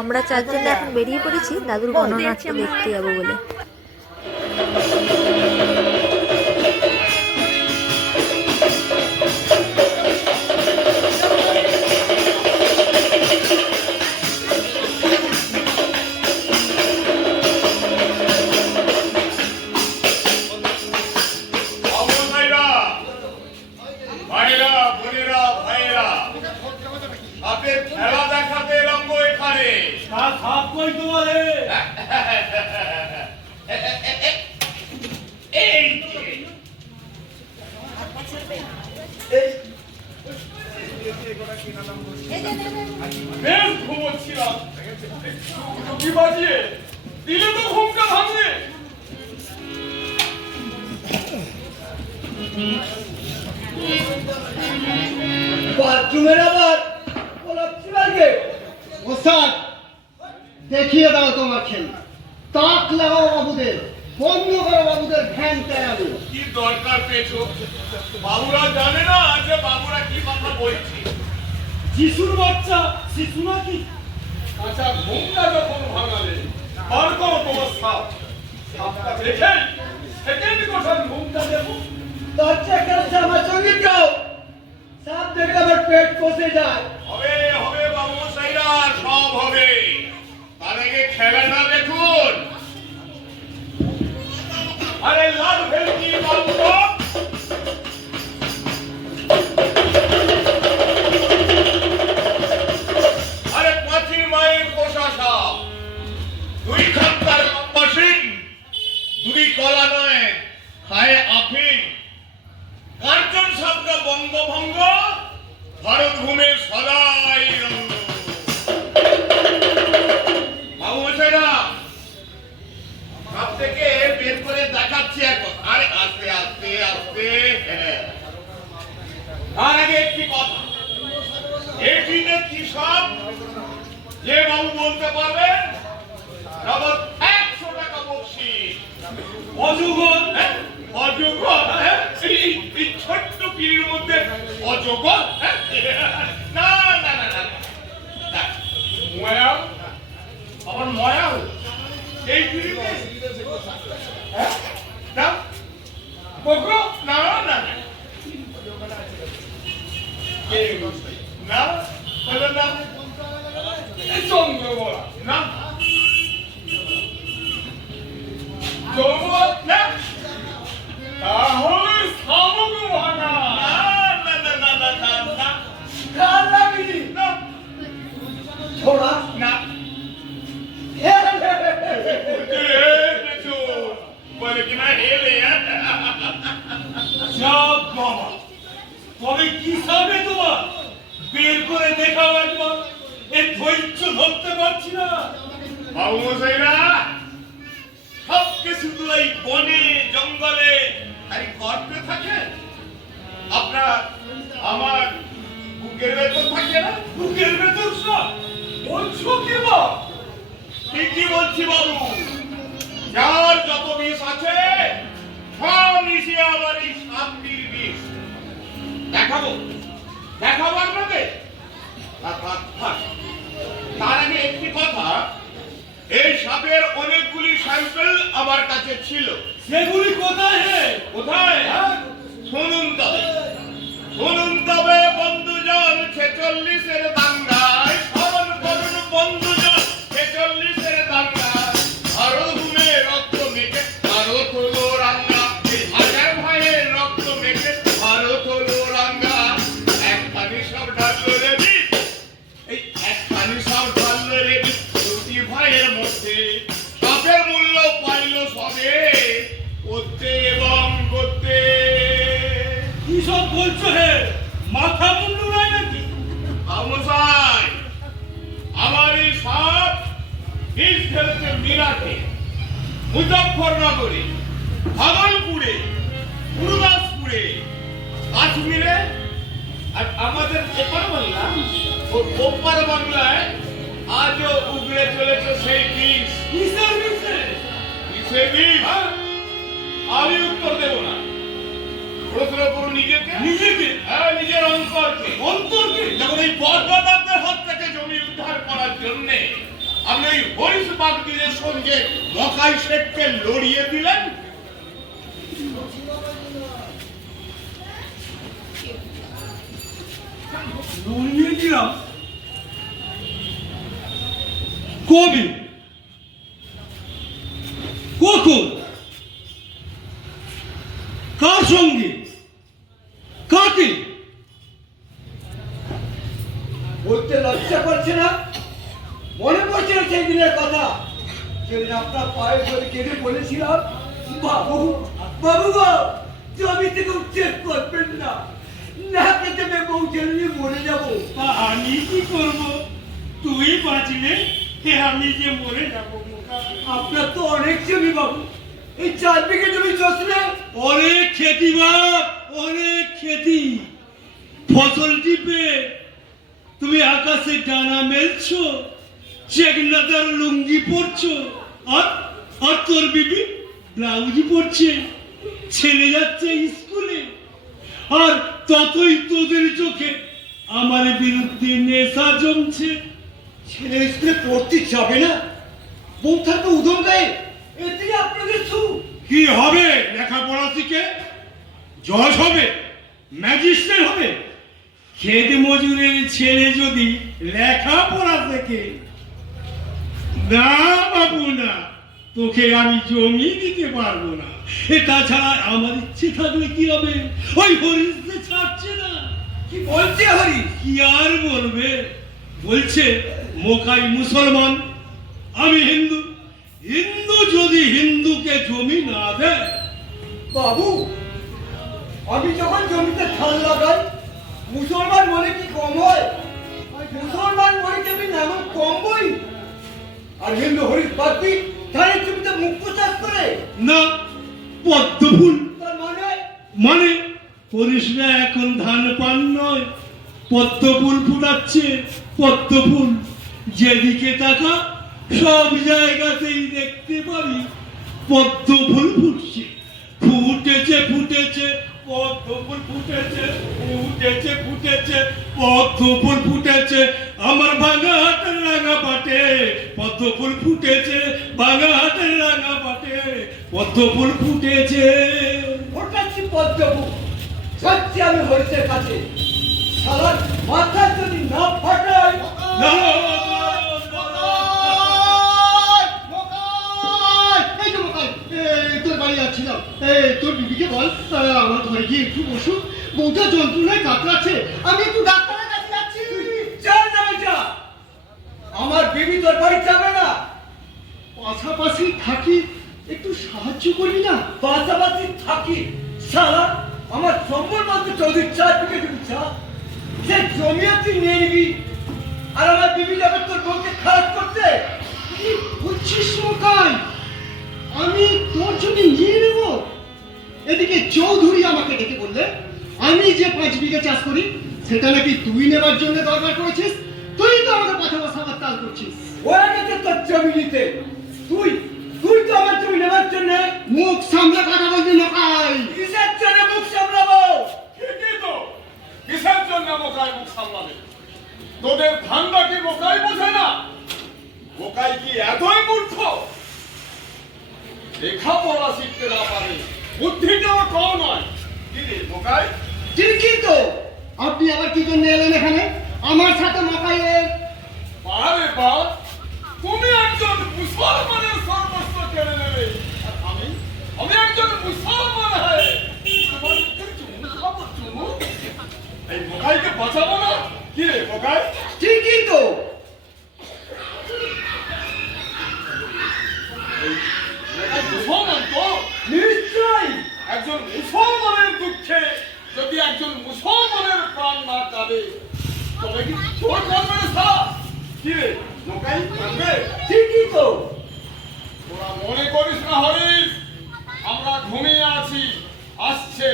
আমরা চারজন এখন বেরিয়ে পড়েছি দাদুর গণনাট্য দেখতে যাবো বলে। দেখিয়ে দাও তোমার খেল, তাক লাগাও বাবুদের, বন্ধ করো বাবুদের ভ্যান তেরাবো। কি দরকার পেয়েছো? বাবুরা জানে না যে বাবুরা কি কথা বলছে। যিশুর বাচ্চা শিশু নাকি? আচ্ছা, ঘুমটা যখন ভাঙালে বার করো তোমার সাপ। সাপটা দেখে সেকেন্ড কথা ঘুমটা দেবো। দরজা কাছে আমার সঙ্গে যাও, সাপ দেখলে আমার পেট কষে যায়। হবে হবে বাবু সাইরা, সব হবে। তার আগে খেলাটা দেখুন। আরে লাল ভেলকি বাবু, আরে পাঁচি মায়ের পোষা সাপ, দুই খাপ্তার লম্বা শিং, দুই কলা নয়, খায় আফিং। কার্জন শব্দ বঙ্গভঙ্গ, ভারত ভূমে সদাই রঙ্গ। বাবু মশাইরা, সব থেকে বের করে দেখাচ্ছি এখন। আরে আস্তে আস্তে আস্তে। তার আগে একটি কথা, এটি যে কি সব যে বাবু বলতে পারবেন নগদ 100 টাকা বকশিশ। অজগর? অজগর? এই ছোট্ট পিড়ির মধ্যে অজগর? না না না না, ময়াল, আমার ময়াল এই পিড়িতে না বকো? না না না না, বলো না চন্দ্রবড়া না, চন্দ্রবড়া না, তাহলে শামুক ভাঙা। না না না না না না, কার লাগি না ছোড়া না, বলে কিনা হেলে। সব বাবা, তবে কি সাবে তোমার? বের করে দেখাও একবার, এই ধৈর্য ধরতে পারছি না। বাবু মশাইরা, সব কিছু তো এই বনে জঙ্গলে খালি করতে থাকে। আপনার আমার বুকের ভেতর থাকে না? বুকের ভেতর সব বলছো কি বা? ঠিকই বলছি বাবু, যার যত বিষ আছে সব মিশিয়ে আবার এই সাপটির বিষ। দেখাবো দেখাবো আপনাদের। তার আগে একটি কথা, এই সাপের অনেকগুলি স্যাম্পল আমার কাছে ছিল। সেগুলি কোথায় হে? কোথায়? শুনুন তবে, শুনুন তবে বন্ধুজন, 46-এর দাঙ্গায় স্মরণ করুন বন্ধুজন, 46-এর দাঙ্গায় আরো ঘুমে রক্ত মেখে ভারত হলো রাঙ্গা। হাজার ভাইয়ের রক্ত মেখে ভারত হলো রাঙ্গা। একখানি সব ঢাললো রে বিষ, এই একখানি সব ঢাললো রে বিষ, দুটি ভাইয়ের মধ্যে সাপের মূল্য পাইল সবে করতে এবং করতে। কি সব বলছো হে? মাথা মুন্ডু নাই নাকি? আমসাই, আমার এই সাপ বিষ ফেলতে মিরাটে, মুজফ্ফরনগরে, ভাগলপুরে, গুরুদাসপুরে, কাশ্মীরে, আর আমাদের এপার বাংলা ও ওপার বাংলায় আজও উগড়ে চলেছে সেই বিষ। কিসের বিষে? কিসের বিষ? আমি উত্তর দেব না, প্রশ্ন করুন নিজেকে। নিজেকে? হ্যাঁ, নিজের অন্তরকে। অন্তরকে? যখন এই বরবাদারদের হাত থেকে জমি উদ্ধার করার জন্য আপনি ওই হরিশ বাগদিদের সঙ্গে মকাই শেখকে লড়িয়ে দিলেন? লড়িয়ে দিলাম? কবি কখন, কার সঙ্গে, কাকে? বলতে লজ্জা করছে না? মনে পড়ছে না সেই দিনের কথা, যেদিন আপনার পায়ে ধরে কেঁদে বলেছিলাম, বাবু বাবু গো, জমি থেকে উচ্ছেদ করবেন না, না খেতে পেয়ে বউ ছেলে নিয়ে মরে যাবো। তা আমি কি করব? তুই বাঁচলে আমি যে মরে যাবো। আপনার তো অনেক জমি বাবু, এই 4 বিঘে জমি চষলে অনেক খেতি বাপ, অনেক খেতি। ফসল টিপে তুমি আকাশে ডানা মেলছো, চেকনাদার লুঙ্গি পরছো, আর আর তোর বিবি ব্লাউজ পরছে, ছেলে যাচ্ছে স্কুলে, আর ততই তোদের চোখে আমার বিরুদ্ধে নেশা জমছে। ছেলে স্কুলে পড়তে যাবে না, বউ থাকবে উদম গায়ে, এতেই আপনাদের সুখ। কি হবে? লেখাপড়া শিখে জজ হবে, ম্যাজিস্ট্রেট হবে? খেত মজুরের ছেলে যদি লেখাপড়া শেখে, না বাবু না, তোকে আমি জমি দিতে পারবো না। তাছাড়া আমার ইচ্ছে থাকলে কি হবে? ওই হরিশ যে ছাড়ছে না। কি বলছে হরি? কি আর বলবে? বলছে মোকাই মুসলমান, আমি হিন্দু, হিন্দু যদি হিন্দুকে জমি না দেয়। বাবু, আমি যখন জমিতে ধান লাগাই, মুসলমান মনে কি কম হয়? মুসলমান মনে কি আমি নাম কম বই? আর হিন্দু হরিশ বাগদি ধানের জমিতে মুখ চাষ করে? না, পদ্ম ফুল। তার মানে মানে করিস না, এখন ধান পান নয়, পদ্ম ফুল ফুটাচ্ছে, পদ্ম ফুল। যেদিকে তাকা সব জায়গাতেই দেখতে পাবি পদ্ম ফুল ফুটছে, ফুটেছে ফুটেছে পদ্ম ফুল ফুটেছে, ফুটেছে ফুটেছে পদ্ম ফুল ফুটেছে। আমার ভাঙা হাতের রাঙা পাটে পদ্ম ফুল ফুটেছে, ভাঙা হাতের রাঙা পাটে পদ্ম ফুল ফুটেছে। ফোটাচ্ছি পদ্ম ফুল, যাচ্ছি আমি হরিশের কাছে। সালার মাথা যদি না ফাটাই, না, এই তো মোকাই, তোর বাড়ি যাচ্ছিলাম, তোর বিবিকে বল আমার ঘরে গিয়ে একটু বসুক, বউটা যন্ত্রণায় কাতরাচ্ছে, আমি একটু ডাক্তারের কাছে যাচ্ছি। চল না যা, আমার বিবি তোর বাড়ি যাবে না, পাশাপাশি থাকি, একটু সাহায্য করবি না? পাশাপাশি থাকি সালা, আমার সম্বল বলতে চৌধুরী 4 বিঘে জমি চা, সে জমিও তুই নিয়ে নিবি, আর আমার বিবি যাবে তোর বউকে খারাপ করতে? কি বুঝছিস মোকাই, আমি তোর জমি নিয়ে নেব? এদিকে চৌধুরী আমাকে ডেকে বললে আমি যে 5 বিঘা চাষ করি সেটা নাকি তুই নেবার জন্য দরকার করেছিস, তুই তো আমাকে কথা বসাবার তাল করছিস। ওরা গেছে তোর জমি নিতে, তুই তুই তো আমার জমি নেবার জন্য মুখ সামলে কথা বলবি মোকাই। কিসের জন্য মুখ সামলাবো? ঠিকই তো, কিসের জন্য মোকাই মুখ সামলাবে? তোদের ধান্দা কি মোকাই বোঝে না? মোকাই কি এতই মূর্খ? লেখাপড়া শিখতে না পারে, বুদ্ধিটাও কম নয়। কি রে মোকাই? ঠিকই তো, আপনি আবার কি জন্য এলেন এখানে আমার সাথে মোকাইয়ের? আরে বাপ, তুমি একজন মুসলমানের সর্বস্ব কেড়ে নেবে, আর আমি একজন মুসলমান হয়ে তোমার চুমু খাবো, চুমু? এই মোকাইকে বাঁচাবো না? কি রে মোকাই? ঠিকই তো, মুসলমান তো নিশ্চয়ই। একজন মুসলমানের দুঃখে যদি একজন মুসলমানের প্রাণ না কাঁদে তবে কি তোর কাঁদবে না সারা? কি রে মোকাই, কাঁদবে? ঠিকই তো, তোরা মনে করিস না হরিশ, আমরা ঘুমিয়ে আছি, আসছে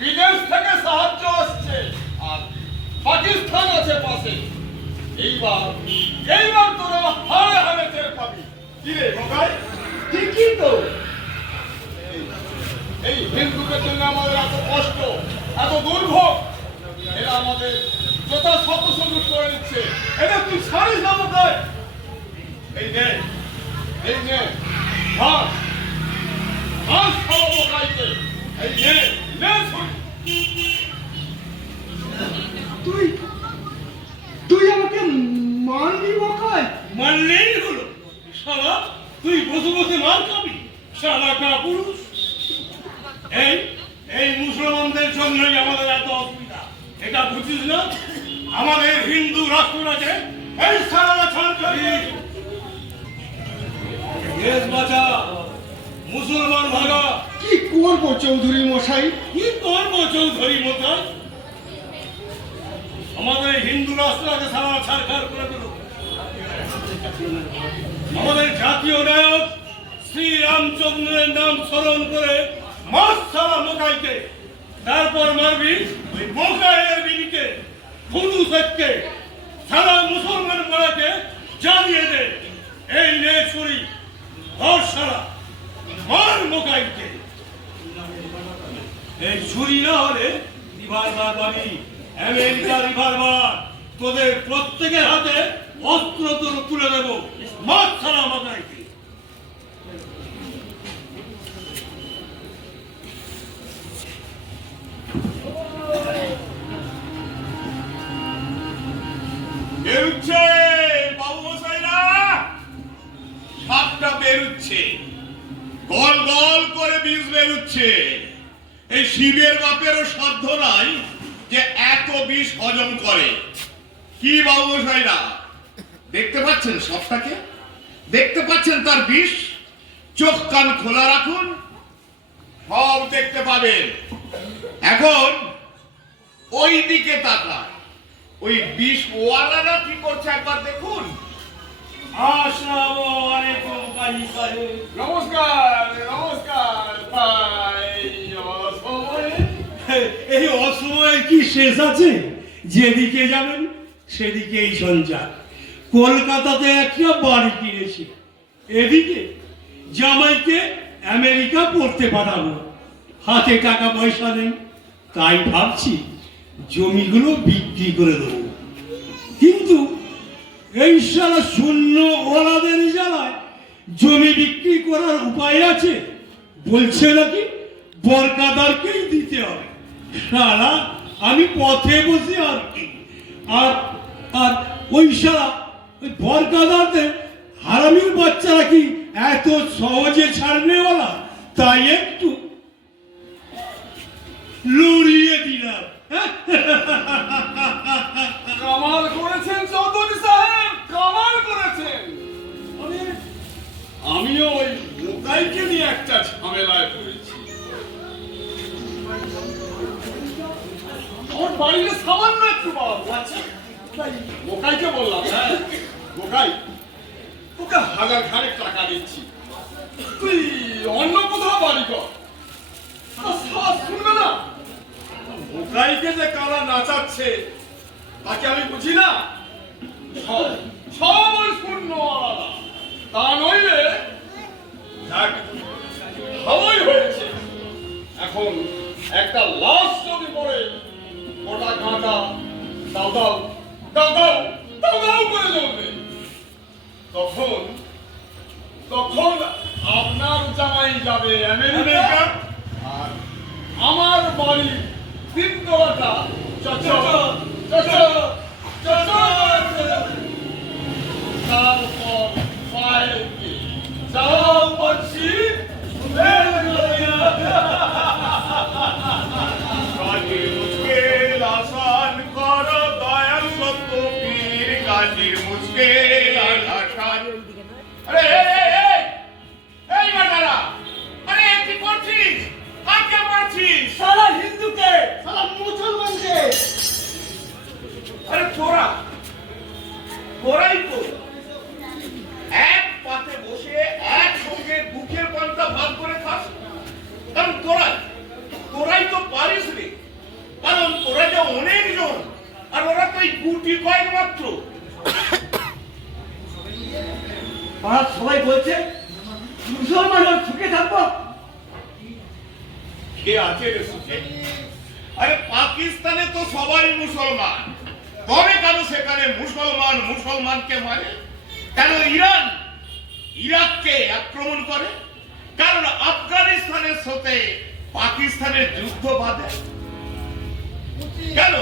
বিদেশ থেকে সাহায্য আসছে, আর পাকিস্তান আছে পাশে। এইবার তোরা হারে হারে টের পাবি। কি রে মোকাই? ঠিকই তো, এই হিন্দুদের জন্য আমাদের এত কষ্ট, এত দুর্ভোগ, এরা আমাদের শ্রোতা শব্দ সঙ্গীত করে দিচ্ছে। এটা তুই ছাড়িস না কোথায়? এই নে, এই নে, ভাগ ভাগ খাওয়াবো খাইতে। এই নে, নে শোন। তুই তুই আমাকে মারবি বকাই? মানলেই হলো। শালা তুই বসে বসে মার খাবি, শালা কাপুরুষ। এই এই মুসলমানদের জন্যই আমাদের এত অসুবিধা, এটা বুঝিস না? আমাদের হিন্দু রাষ্ট্রটাকে এই সারা ছাড় দেশ বাঁচা, মুসলমান ভাগা। কি করবো চৌধুরী মশাই? কি করবো চৌধুরী মশাই? আমাদের হিন্দু রাষ্ট্রটাকে সারা ছাড়খাড় করে দিল। আমাদের জাতীয় নায়ক শ্রী রামচন্দ্রের নাম স্মরণ করে মাস সারা মোকাইকে, তারপর মারবি ওই মোকাইয়ের বিবিকে, খুদু শেখকে, সারা মুসলমান পাড়াকে জ্বালিয়ে দে। এই নে ছুরি, ধর সারা, মার মোকাইকে। এই ছুরি না হলে রিভলভার পাবি, আমেরিকা রিভলভার। তোদের প্রত্যেকের হাতে অস্ত্র তুলে দেবো, মার সারা মোকাইকে। বেরুচ্ছে বাবু মশাইরা, সাপটা বেরুচ্ছে, গল গল করে বিষ বেরুচ্ছে। এই শিবের বাপেরও সাধ্য নাই যে এত বিষ হজম করে। কি বাবু মশাইরা, দেখতে পাচ্ছেন সাপটাকে? দেখতে পাচ্ছেন তার বিষ? চোখ কান খোলা রাখুন, সব দেখতে পাবেন। এখন ওই দিকে তাকান, ওই বিষ ওয়ালারা কি করছে একবার দেখুন। আসসালামু আলাইকুম কাজী সাহেব। নমস্কার নমস্কার ভাই, অসময়ে। এই অসময়ের কি শেষ আছে? যেদিকে যাবেন সেদিকেই সঞ্চার। কলকাতাতে একটা বাড়ি কিনেছি, এদিকে জামাইকে আমেরিকা পড়তে পাঠাবো। হাতে টাকা পয়সা নেই, তাই ভাবছি জমিগুলো বিক্রি করে দেবো। কিন্তু এই সারা শূন্য ওলাদের জ্বালায় জমি বিক্রি করার উপায় আছে? বলছে নাকি বরকাদারকেই দিতে হবে। সারা আমি পথে বসে আর কি, আর আর ওই সারা ওই বরকাদারদের হারামির বাচ্চারা কি এত সহজে ছাড়বে ওলা? তাই একটু লড়িয়ে দিলাম। কামাল করেছেন চৌধুরী সাহেব, কামাল করেছেন। আমিও ওই মোকাইকে নিয়ে একটা ঝামেলায় পড়েছি। আমার বাড়িতে সামান্য একটু বাবু আছে, মোকাইকে বললাম, হ্যাঁ মোকাই, তোকে হাজার খানেক টাকা দিচ্ছি, তুই অন্য কোথাও বাড়ি কর। শুনবে না? মোকাইকে যে কারা নাচাচ্ছে তাকে আমি বুঝি না। সব ওই শূন্য আলাদা, তা নইলে হাওয়াই হয়েছে। এখন একটা লাশ যদি পড়ে গোটা কাঁটা দাও দাও দাও দাও দাও দাও করে জ্বলবে, তখন তখন আপনার জামাই যাবে আমেরিকা, আর আমার বাড়ির তিন তলাটা চচর চচর চচর। তারপর পায়ে কি যাও বলছি, মুশকিল আসান কর দয়াল সত্য পীর গাজীর মুশকিল আসান। আরে এই বেটারা, আরে কি করছিস? কাকে মারছিস? সারা হিন্দুকে, সারা মুসলমানকে। আরে তোরাই তো এক পাতে বসে একসঙ্গে দুঃখের পান্তা ভাগ করে খাস। কারণ তোরাই তো পারিস রে, কারণ তোরা যে অনেক জন আর ওরা তো এই গুটি কয়েক মাত্র। পাড়ার সবাই বলছে মুসলমান হয়ে সুখে থাকবো। কে আছে রে সুখে? আরে পাকিস্তানে তো সবাই মুসলমান, তবে কেন সেখানে মুসলমান মুসলমানকে মারে? কেন ইরান ইরাককে আক্রমণ করে? কারণ আফগানিস্তানের সাথে পাকিস্তানের যুদ্ধ বাঁধে। কেন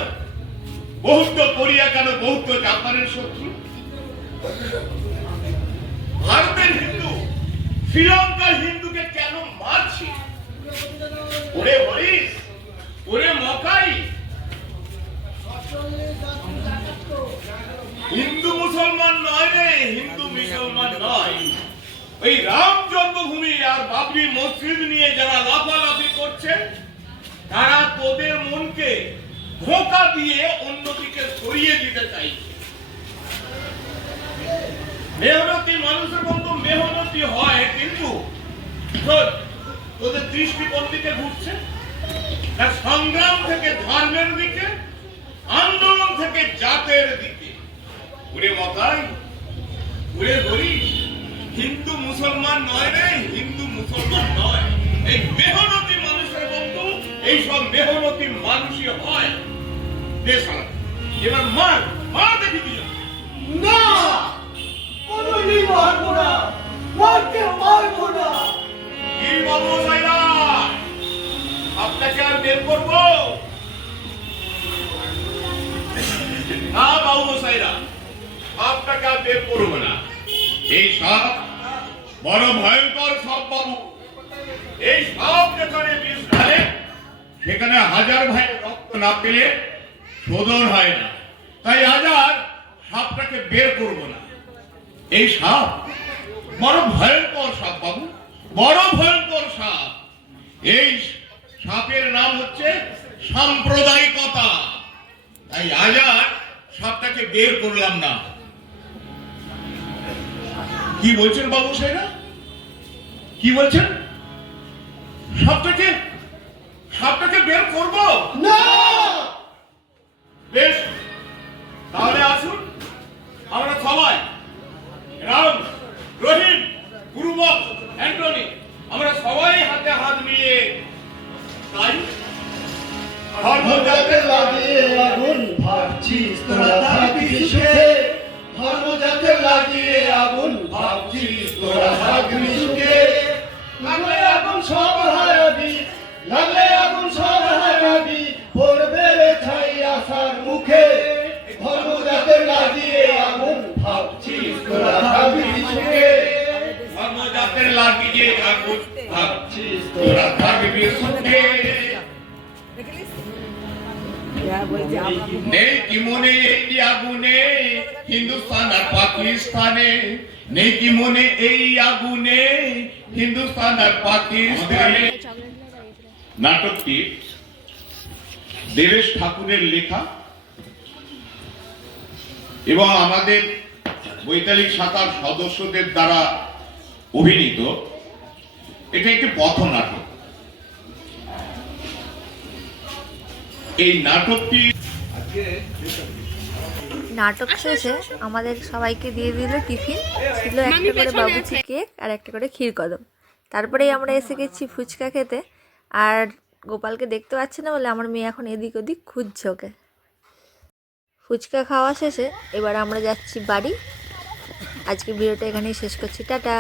বহুত কোরিয়া, কেন বহুত জাপানের শত্রু? ভারতের হিন্দু শ্রীলঙ্কার হিন্দুকে কেন মারছি? ওরে হরিশ, ওরে মকাই, হিন্দু মুসলমান নয় রে, হিন্দু মুসলমান নয়। ওই রাম জন্মভূমি আর বাবরি মসজিদ নিয়ে যারা লাফালাফি করছে, তারা তোদের মনকে ধোঁকা দিয়ে অন্যদিকে সরিয়ে দিতে চাইছে। মেহনতি মানুষের বন্ধু মেহনতি হয়, কিন্তু তোদের দৃষ্টি কোন দিকে ঘুরছে? তার সংগ্রাম থেকে ধর্মের দিকে, আন্দোলন থেকে জাতের দিকে। ওরে মতাই, ওরে হরিশ, হিন্দু মুসলমান নয় রে, হিন্দু মুসলমান নয়। এই মেহনতি মানুষের বন্ধু এইসব মেহনতি মানুষই হয়। বেশ, এবার মার মার দেখি দিল না, কোনোদিন মারবো না, মারতে পারবো না। কি বাবু সাইরা, আপনাকে আর বের করবো না? বাবু সাইরা, আপনাকে আর বের করবো না। এই সাপ বড় ভয়ঙ্কর সাপ বাবু। এই সাপ যেখানে বিষ ঢালে, সেখানে হাজার ভাইয়ের রক্ত না পেলে শোধন হয় না। তাই আজ আর সাপটাকে বের করবো না। এই সাপ বড় ভয়ঙ্কর সাপ বাবু, বড় ভয়ঙ্কর সাপ। এই সাপের নাম হচ্ছে সাম্প্রদায়িকতা। তাই আজ আর সাপটাকে বের করলাম না। কি বলছেন বাবু সাহেরা, কি বলছেন? সাপটাকে সাপটাকে বের করব না, বেশ, তাহলে আসুন আমরা সবাই, রাম, রহিম, গুরুবক, অ্যান্টনি, আমরা সবাই হাতে হাত মিলিয়ে তাই ধর্মজাতে লাগিয়ে আগুন ভাবছিস তোরা থাকবি সুখে। ধর্মজাতে লাগিয়ে আগুন ভাবছিস তোরা থাকবি সুখে। লাগলে আগুন সব হারাবি, লাগলে আগুন সব হারাবি, পড়বে রে ছাই আসার মুখে। ধর্মজাতে লাগিয়ে আগুন ভাবছিস তোরা থাকবি সুখে। ধর্মজাতের লাগিয়ে আগুন ভাবছিস তোরা থাকবি সুখে। নেই কি মনে এই আগুনে হিন্দুস্তান আর পাকিস্তানে, নেই কি মনে এই আগুনে হিন্দুস্তান আর পাকিস্তানে। নাটকটি দেবেশ ঠাকুরের লেখা এবং আমাদের বৈতালিক শাখার সদস্যদের দ্বারা অভিনীত। এটা একটি পথনাটক। এই নাটকটি নাটক শেষে আমাদের সবাইকে দিয়ে দিল টিফিন। ছিল একটা করে বাবুচি কেক আর একটা করে ক্ষীরকদম। তারপরেই আমরা এসে গেছি ফুচকা খেতে। আর গোপালকে দেখতে পাচ্ছি না বলে আমার মেয়ে এখন এদিক ওদিক খুঁজছে ওকে। ফুচকা খাওয়া শেষে এবার আমরা যাচ্ছি বাড়ি। আজকে ভিডিওটা এখানেই শেষ করছি, টাটা।